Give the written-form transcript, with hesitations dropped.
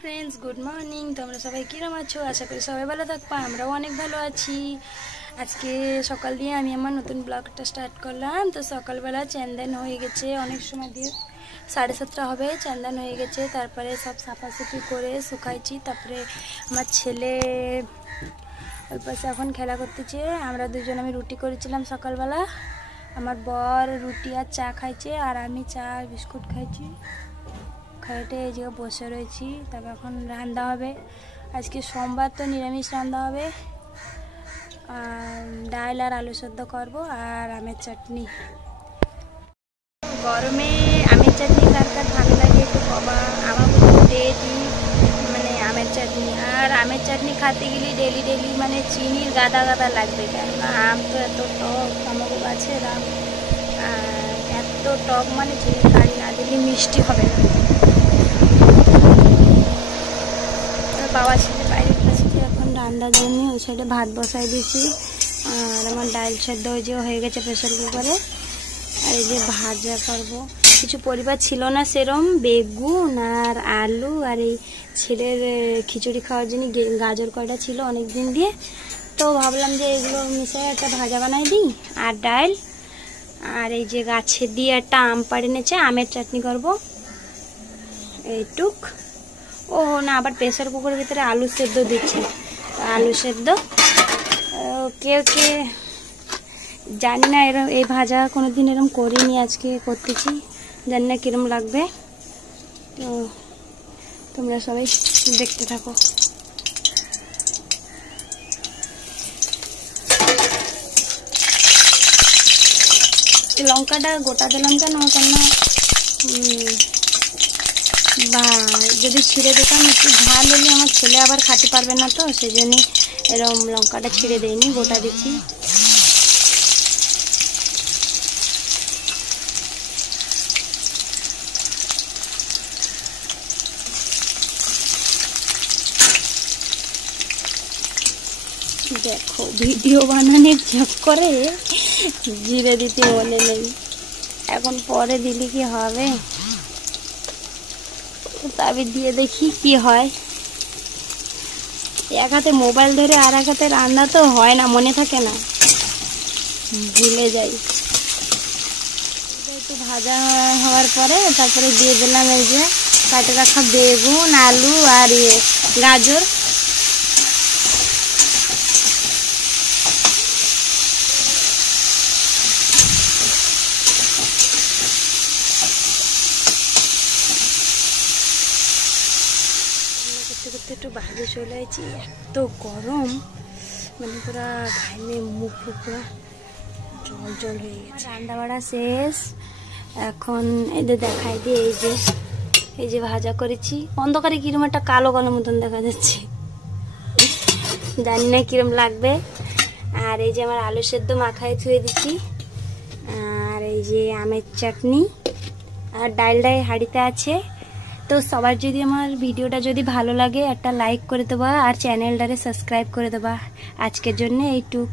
Friends good morning. তোমরা সবাই কিরকম আছো? আশা করি সবাই ভালো থাকবা। আমরাও অনেক ভালো আছি। আজকে সকাল দিয়ে আমি আমার নতুন ব্লগটা স্টার্ট করলাম। তো সকালবেলা চ্যানদান হয়ে গেছে, অনেক সময় দিয়ে 7:30 হবে। চ্যানদান হয়ে গেছে, তারপরে সব সাফাসাফি করে শুকাইছি। তারপরে আমার ছেলে ওই পাশে এখন খেলা করতেছে। আমরা দুজন, আমি রুটি করেছিলাম সকালবেলা, আমার বর রুটি আর চা খাইছে, আর আমি চা আর বিস্কুট খাইছি। খাইতে এই জায়গায় বসে রয়েছি। তারপর এখন রান্না হবে। আজকে সোমবার, তো নিরামিষ রান্না হবে। আর ডাল আর আলু সেদ্ধ করবো, আর আমের চাটনি। গরমে আমের চাটনি কার কার ভালো লাগে একটু বাবা। আমার ডেলি মানে আমের চাটনি, আর আমের চাটনি খাতে গেলে ডেলি ডেলি মানে চিনির গাদা গাদা লাগবে। কেন আম তো এত টক, আমাকে গাছের আম এত টক, মানে চিনির কারি না দিলে মিষ্টি হবে না। বাবা ছেলে বাইরে বসেছে এখন রান্নার জন্য। ওই সাইডে ভাত বসাই দিয়েছি, আর আমার ডাল সেদ্ধ হয়ে গেছে প্রেসার কুকারে। আর এই যে ভাজা করবো, কিছু পরিবার ছিল না সেরম, বেগুন আর আলু, আর এই ছেলের খিচুড়ি খাওয়ার জন্য গাজর কয়টা ছিল অনেক দিন দিয়ে। তো ভাবলাম যে এগুলো মিশিয়ে একটা ভাজা বানাই দিই, আর ডাল, আর এই যে গাছের দিয়ে একটা আম পাড়ে এনেছে, আমের চাটনি করবো এইটুক। ও না, আবার প্রেসার কুকারের ভিতরে আলু সেদ্ধ দিচ্ছে। আলু সেদ্ধ কেউ কে জানি না, এরম এই ভাজা কোনোদিন এরম করিনি, আজকে করতেছি, জানি না কিরম লাগবে। তো তোমরা সবাই দেখতে থাকো। লঙ্কাটা গোটা দিলাম কেন বা যদি ছিঁড়ে দিতাম একটু ঝাল হলে আমার ছেলে আবার খাতে পারবে না, তো সেই জন্যই এরকম লঙ্কাটা ছিঁড়ে দেয়নি, গোটা দিচ্ছি। দেখো ভিডিও বানানোর চক্করে জিরে দিতে মনে নেই, এখন পরে দিলে কি হবে। তবে দিয়ে দেখি কি হয়। এক হাতে মোবাইল ধরে আর এক হাতে রান্না তো হয় না, মনে থাকে না, ভুলে যাই। একটু ভাজা হওয়ার পরে তারপরে দিয়ে দিলাম এই যে কাটে রাখা বেগুন, আলু আর গাজর। করতে একটু বাইরে চলে আসছি, এত গরম, মানে পুরা ঘামে মুখ পুরা জল জল হয়ে গেছে। রান্না বাড়া শেষ, এখন এদের দেখাই দিয়ে এই যে ভাজা করেছি। অন্ধকারে কিরম একটা কালো কালো মতন দেখা যাচ্ছে, জানি না কিরম লাগবে। আর এই যে আমার আলু সেদ্ধ মাখায় ধুয়ে দিচ্ছি, আর এই যে আমের চাটনি, আর ডালটাই হাঁড়িতে আছে। তো সবার যদি আমার ভিডিওটা যদি ভালো লাগে একটা লাইক করে দেবা, আর চ্যানেলটারে সাবস্ক্রাইব করে দেবা। আজকের জন্য এইটুক।